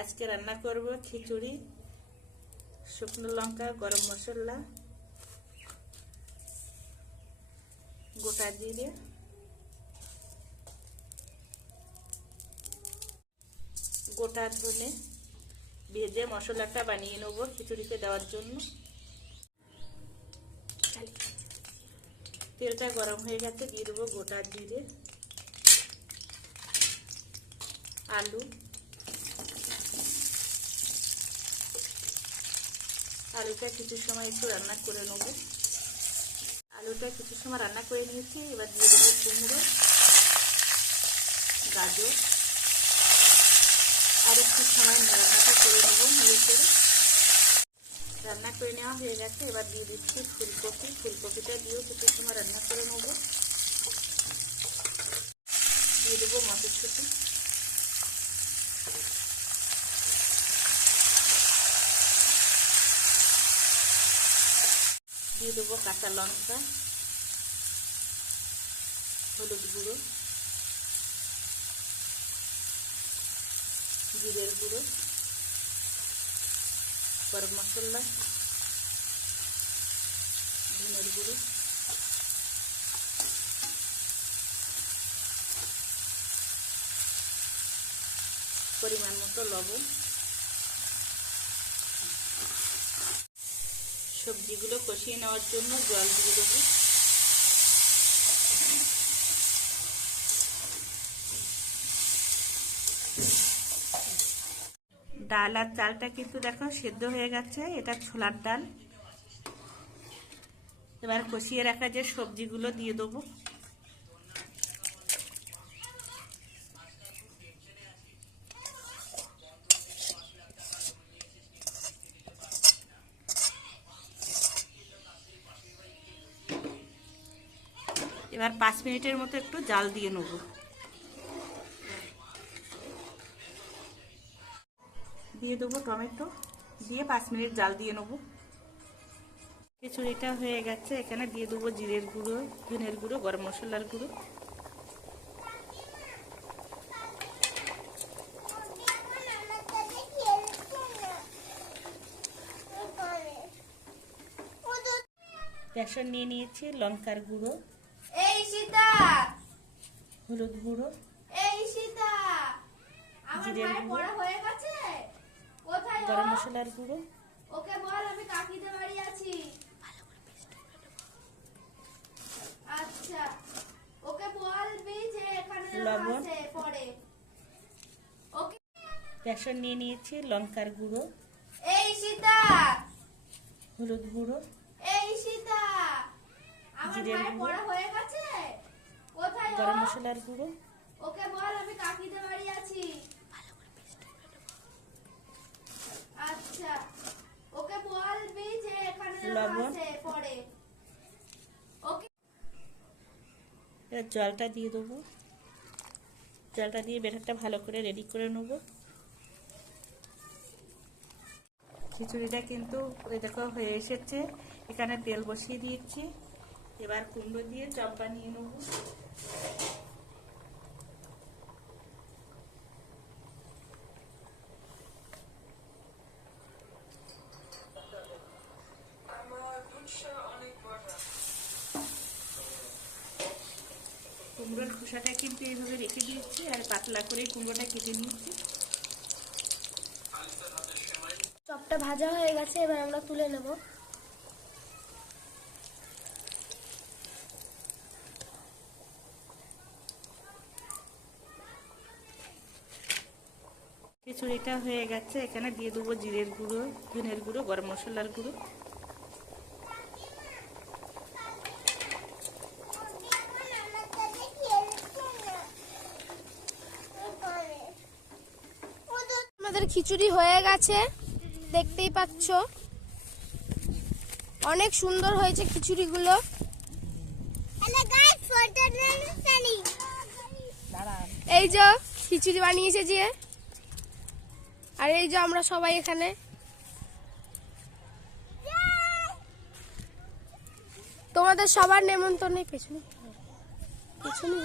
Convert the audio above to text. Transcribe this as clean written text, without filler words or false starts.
আজকে রান্না করব খিচুড়ি, শুকনো লঙ্কা, গরম মশলা, গোটা জিরে, গোটা ধনে ভেজে মশলাটা বানিয়ে নেব খিচুড়িতে দেওয়ার জন্য। তেলটা গরম হয়ে গেছে, দিয়ে দেবো গোটা জিরে, আলু, আলুটা কিছু সময় একটু রান্না করে নেব। আলুটা কিছু সময় রান্না করে নিয়েছি, এবার দিয়ে দেবো কুমড়ো, গাজর, আর একটু সময় রান্নাটা করে নেব নেড়ে করে। রান্না করে নেওয়া হয়ে গেছে, এবার দিয়ে দিচ্ছি ফুলকপি। ফুলকপিটা দিয়েও কিছু সময় রান্না করে নেব। দিয়ে দেবো মটরশুঁটি, দিয়ে দেবো কাঁচা লঙ্কা, হলুদ গুঁড়ো, জিরের গুঁড়ো, গরম মশলা, ধনের গুঁড়ো, পরিমাণ মতো লবণ। সবজিগুলো কষিয়ে নেওয়ার জন্য জল দিয়ে দেবো। ডাল আর চালটা কিন্তু দেখো সেদ্ধ হয়ে গেছে, এটা ছোলার ডাল। এবার কষিয়ে রাখা যে সবজিগুলো দিয়ে দেবো। এবার 5 মিনিটের মতো একটু জাল দিয়ে নেব। দিয়ে দেবো টমেটো, দিয়ে 5 মিনিট জাল দিয়ে নেব। খিচুড়িটা হয়ে গেছে, এখানে দিয়ে দেবো জিরের গুঁড়ো, ধনের গুঁড়ো, গরম মশলার গুঁড়ো, বেসন নিয়ে নিয়েছি, লঙ্কার গুঁড়ো, হলুদ গুঁড়ো, জিরের গুঁড়ো, গরম মশলার গুঁড়ো, ওকে বল আমি কাকিদের বাড়ি আছি। আচ্ছা ওকে বলবি যে এখানে লবণ, আসে পরে। ওকে বেসন নিয়ে নিয়েছি, লঙ্কার গুঁড়ো, এই সীতা, হলুদ গুঁড়ো, এই সীতা, আমার জিরের ভাই গুঁড়ো, পড়া হয়ে গেছে। কোথায় ও? গরম মশলার গুঁড়ো, ওকে বল আমি কাকিদের বাড়ি আছি। আচ্ছা ওকে বলবি যে এখানে লবণ, আসে পরে। ওকে এবার জলটা দিয়ে দেবো। জলটা দিয়ে ব্যাটারটা ভালো করে রেডি করে নেব। খিচুড়িটা কিন্তু ওই দেখো হয়ে এসেছে, এখানে তেল বসিয়ে দিয়েছি। এবার কুমড়ো দিয়ে চপ বানিয়ে নেব। কুমড়োর খোসাটা কিন্তু এইভাবে রেখে দিয়েছি, আর পাতলা করে কুমড়োটা কেটে নিয়েছি। চপটা ভাজা হয়ে গেছে, এবার আমরা তুলে নেব। খিচুড়িটা হয়ে গেছে, এখানে দিয়ে দেবো জিরের গুঁড়ো, ধনের গুঁড়ো, গরম মশলার গুঁড়ো, আমাদের খিচুড়ি হয়ে গেছে, দেখতেই পাচ্ছ অনেক সুন্দর হয়েছে খিচুড়িগুলো। এই যে খিচুড়ি বানিয়েছে যে, আর এই যে আমরা সবাই এখানে। তোমাদের সবার নেমন্তন্নে পেছনে পেছনে